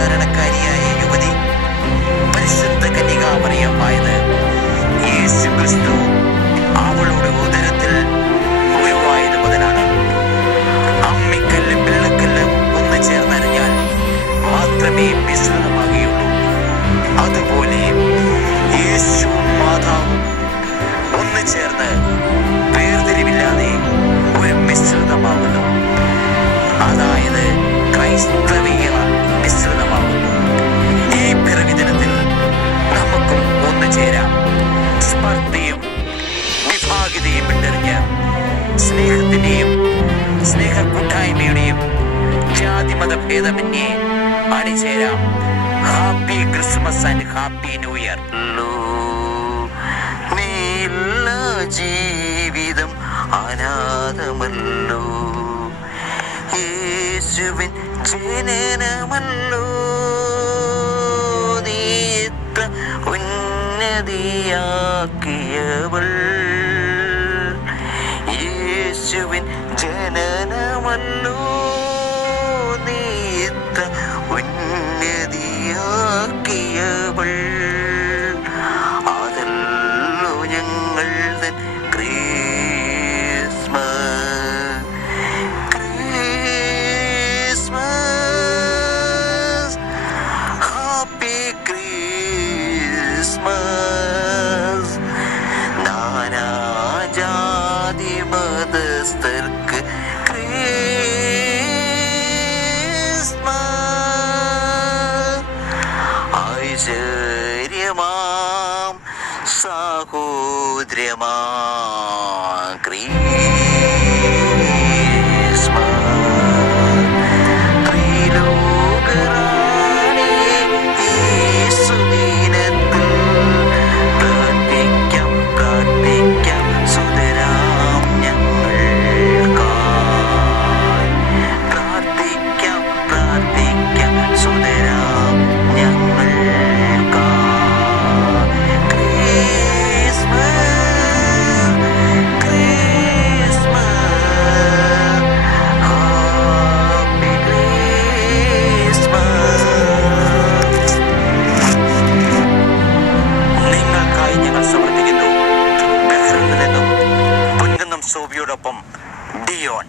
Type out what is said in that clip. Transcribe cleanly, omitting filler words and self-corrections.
സാധാരണക്കാരിയായ യുവതി പരിശുദ്ധ കന്യകാമറിയമായത് യേശു ക്രിസ്തു അവളുടെ ഉദരത്തിൽ ഉരുവായത് മുതലാണ്. അമ്മിക്കല്ലും വെള്ളക്കല്ലും ഒന്ന് ചേർന്നറിഞ്ഞാൽ മാത്രമേ മിശ്രിതമാകുകയുള്ളൂ. അതുപോലെ യേശുവും മാതാവും ഒന്ന് ചേർന്ന് വേർതിരിവില്ലാതെ ഒരു മിശ്രിതമാകുന്നു. അതായത് ക്രൈസ്തവീയ മിശ്രിതമാകുന്നു. ഈ പിറവി ദിനത്തിൽ നമുക്കും ഒന്ന് ചേരാം. സ്പർദ്ധയും വിഭാഗിതയും വിട്ടെറിഞ്ഞ് സ്നേഹത്തിന്റെയും സ്നേഹക്കൂട്ടായ്മയുടെയും ജാതിമത ഭേദമന്യേ അണിചേരാം. Happy Christmas and happy new year. നീല്ല ജീവിതം അനാഥമല്ലോ, യേശുവിൻ ജനനമല്ലോ, നീ എത്ര ഉന്നതിയാക്കിയവൾ, യേശുവിൻ ജനനമല്ലോ, നീ എത്ര ഉന്നതിയാക്കിയവൾ, അതല്ലോ ഞങ്ങൾ തൻ നാനാജാതി മതസ്ഥർക്ക് ക്രിസ്മസ്. ഐശ്വര്യമാം സാഹോദര്യമാ സോബിയോടൊപ്പം ഡിയോൺ.